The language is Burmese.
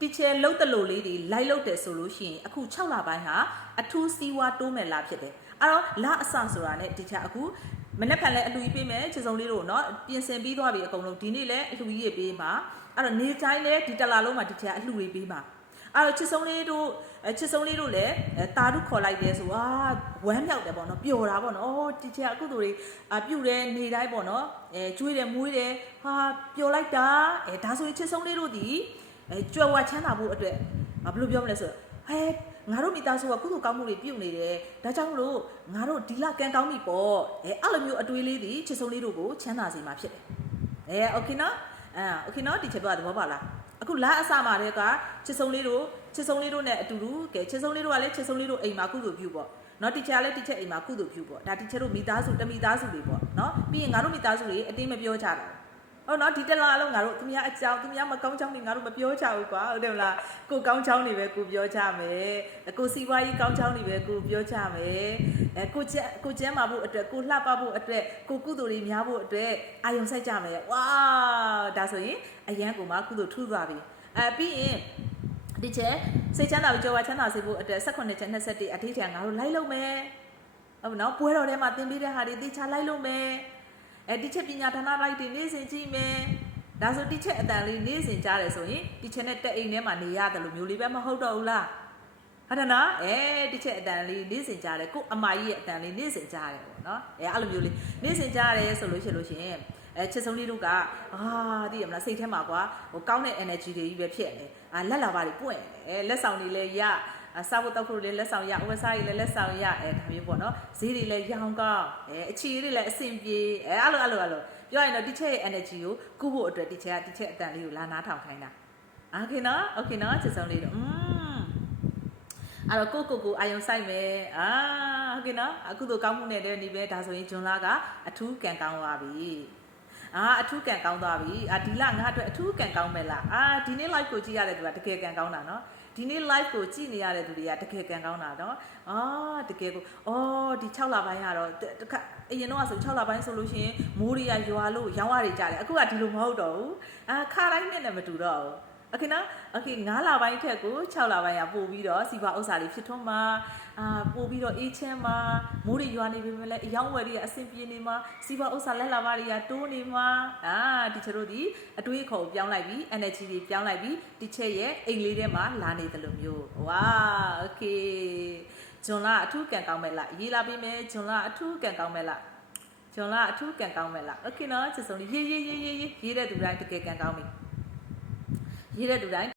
တီချယ်လုံးတလို့လေးတွေလိုက်လုတ်တယ်ဆိုလို့ရှိရင်အခု6လပိုင်းဟာအထူးစီးဝါတိုးမယ်လားဖြစ်တယ်အဲ့တော့လအစဆိုတာ ਨੇ တီချာအခုမနေ့ကလည်းအလှူကြီးပေးမယ်ချစ်စုံလေးတို့เนาะပြင်ဆင်ပြီးသွားပြီအကုန်လုံးဒီနေ့လည်းအလှူကြီးတွေပေးမှာအဲ့တော့နေတိုင်းလည်းဒီတလာလုံးမှာတီချာအလှူတွေပေးမှာအဲ့တော့ချစ်စုံလေးတို့အဲချစ်စုံလေးတို့လည်းအဲတာတို့ခေါ်လိုက်တယ်ဆိုအာဝမ်းမြောက်တယ်ပေါ့နော်ပျော်တာပေါ့နော်အော်တီချာအခုတို့တွေအပြုတ်တယ်နေတိုင်းပေါ့နော်အဲကျွေးတယ်မွေးတယ်ဟာပျော်လိုက်တာအဲဒါဆိုရင်ချစ်စုံလေးတို့ဒီ အဲကြွယ်ဝချမ်းသာဖို့အတွက်ဘာလို့ပြောမလဲဆိုတော့ဟဲငါတို့မိသားစုကကုသိုလ်ကောင်းမှုတွေပြုတ်နေတယ်ဒါကြောင့်မလို့ငါတို့ဒီလကံကောင်းပြီပေါ့အဲအဲ့လိုမျိုးအတွေးလေးတွေချစ်စုံလေးတို့ကိုချမ်းသာစေမှာဖြစ်တယ်အဲโอเคနော်အာโอเคနော်ဒီချက်တော့သဘောပါလားအခုလာအစမှာတည်းကချစ်စုံလေးတို့ချစ်စုံလေးတို့နဲ့အတူတူကဲချစ်စုံလေးတို့ကလည်းချစ်စုံလေးတို့အိမ်မှာကုသိုလ်ပြုပေါ့နော်တီချာလည်းတီချက်အိမ်မှာကုသိုလ်ပြုပေါ့ဒါတီချက်တို့မိသားစုတမိသားစုတွေပေါ့နော်ပြီးရင်ငါတို့မိသားစုတွေအတင်းမပြောကြတာ ဟုတ်နော်ဒီတက်လာလုံးငါတို့သူများအကြောင်းသူများမကောင်းချောင်းတွေငါတို့မပြောချဘူးကွာဟုတ်တယ်မလားကိုကောင်းချောင်းတွေပဲကိုပြောကြမယ်ကိုစီပွားရေးကောင်းချောင်းတွေပဲကိုပြောကြမယ်အဲကိုကျက်ကိုကျဲမှာဖို့အတွက်ကိုလှပဖို့အတွက်ကိုကုသိုလ်တွေများဖို့အတွက်အာယုံစိုက်ကြမယ်ဝါဒါဆိုရင်အရန်ကိုမှကုသိုလ်ထူသွားပြီအဲပြီးရင်ဒီချက်စိတ်ချမ်းသာကိုကြောဝချမ်းသာစေဖို့အတွက်18ချက်21အထိထံငါတို့လိုက်လို့မယ်ဟုတ်နော်ပွဲတော်ထဲမှာသင်ပေးတဲ့ဟာတွေတေချာလိုက်လို့မယ် အဲဒီချက်ပညာဌာနလိုက်တွေနေ့စဉ်ကြည့်မယ်ဒါဆိုတိချက်အတန်လေးနေ့စဉ်ကြားတယ်ဆိုရင်ဒီချက်နဲ့တက်အိမ်ထဲမှာနေရတယ်လို့မျိုးလေးပဲမဟုတ်တော့ဘူးလားဟုတ်တယ်နော်အဲဒီချက်အတန်လေးနေ့စဉ်ကြားတယ်ကို့အမကြီးရဲ့အတန်လေးနေ့စဉ်ကြားတယ်ပေါ့နော်အဲအဲ့လိုမျိုးလေးနေ့စဉ်ကြားတယ်ဆိုလို့ရှိလို့ရှိရင်အဲချစ်ဆုံးလေးတို့ကအာသိရမလားစိတ်ထဲမှာကွာဟိုကောင်းတဲ့ energy တွေကြီးပဲဖြစ်နေအာလက်လာပါတွေပွင့်နေအဲလက်ဆောင်တွေလည်းရအ စားဖို့တောက်ဖို့လည်းလက်ဆောင်ရဥပစားကြီးလည်းလက်ဆောင်ရအဲဒါမျိုးပေါ့နော်ဈေးတွေလည်းရောင်းကောင်းအဲအခြေတွေလည်းအဆင်ပြေအဲအဲ့လိုအဲ့လိုအဲ့လိုပြောရင်တော့ဒီချက်ရဲ့ energy ကိုကုဖို့အတွက်ဒီချက်ကဒီချက်အတန်လေးကိုလာနားထောင်ခိုင်းတာโอเคနော်โอเคနော်ချစ်ဆုံးလေးတို့อืมအဲ့တော့ကိုကိုကိုအာယုံဆိုင်မယ်အာဟုတ်ကဲ့နော်အခုတို့ကောင်းမှုနဲ့တည်းနေပဲဒါဆိုရင်ဂျွန်လာကအထူးကံကောင်းသွားပြီအာအထူးကံကောင်းသွားပြီအာဒီလငါအတွက်အထူးကံကောင်းမယ်လားအာဒီနေ့ live ကိုကြည့်ရတဲ့သူကတကယ်ကံကောင်းတာနော် ဒီနေ့ live ကိုကြည့်နေရတဲ့သူတွေကတကယ်ကံကောင်းတာနော်အာတကယ်ကိုအော်ဒီ6လပိုင်းကတော့တခါအရင်တော့ဆို6လပိုင်းဆိုလို့ရှိရင်မိုးရီရရွာလို့ရောင်းရတွေကြတယ်အခုကဒီလိုမဟုတ်တော့ဘူးအာခါတိုင်းနဲ့လည်းမတူတော့ဘူး okay နော် okay 9လပိုင်းထက်ကို6လပိုင်းကပို့ပြီးတော့စီပွားဥစ္စာတွေဖြစ်ထွန်းမှာအာပို့ပြီးတော့အေးချမ်းမှာမိုးတွေရွာနေပြီမလဲအယောင်ဝယ်တွေကအဆင်ပြေနေမှာစီပွားဥစ္စာလက်လာပါတွေကတိုးနေမှာအာတီချာတို့ဒီအတွေးခေါ်ကိုပြောင်းလိုက်ပြီး energy တွေပြောင်းလိုက်ပြီးတီချာရဲ့အိမ်လေးထဲမှာလာနေတယ်လို့မျိုးဝါ okay ဂျွန်လာအထူးကံကောင်းမဲ့လားရေးလာပြီးမယ်ဂျွန်လာအထူးကံကောင်းမဲ့လားဂျွန်လာအထူးကံကောင်းမဲ့လား okay နော်ချက်စုံလေးရေးရေးရေးရေးရေးတဲ့သူတိုင်းတကယ်ကံကောင်းပြီ ရေးတဲ့လူတိုင်း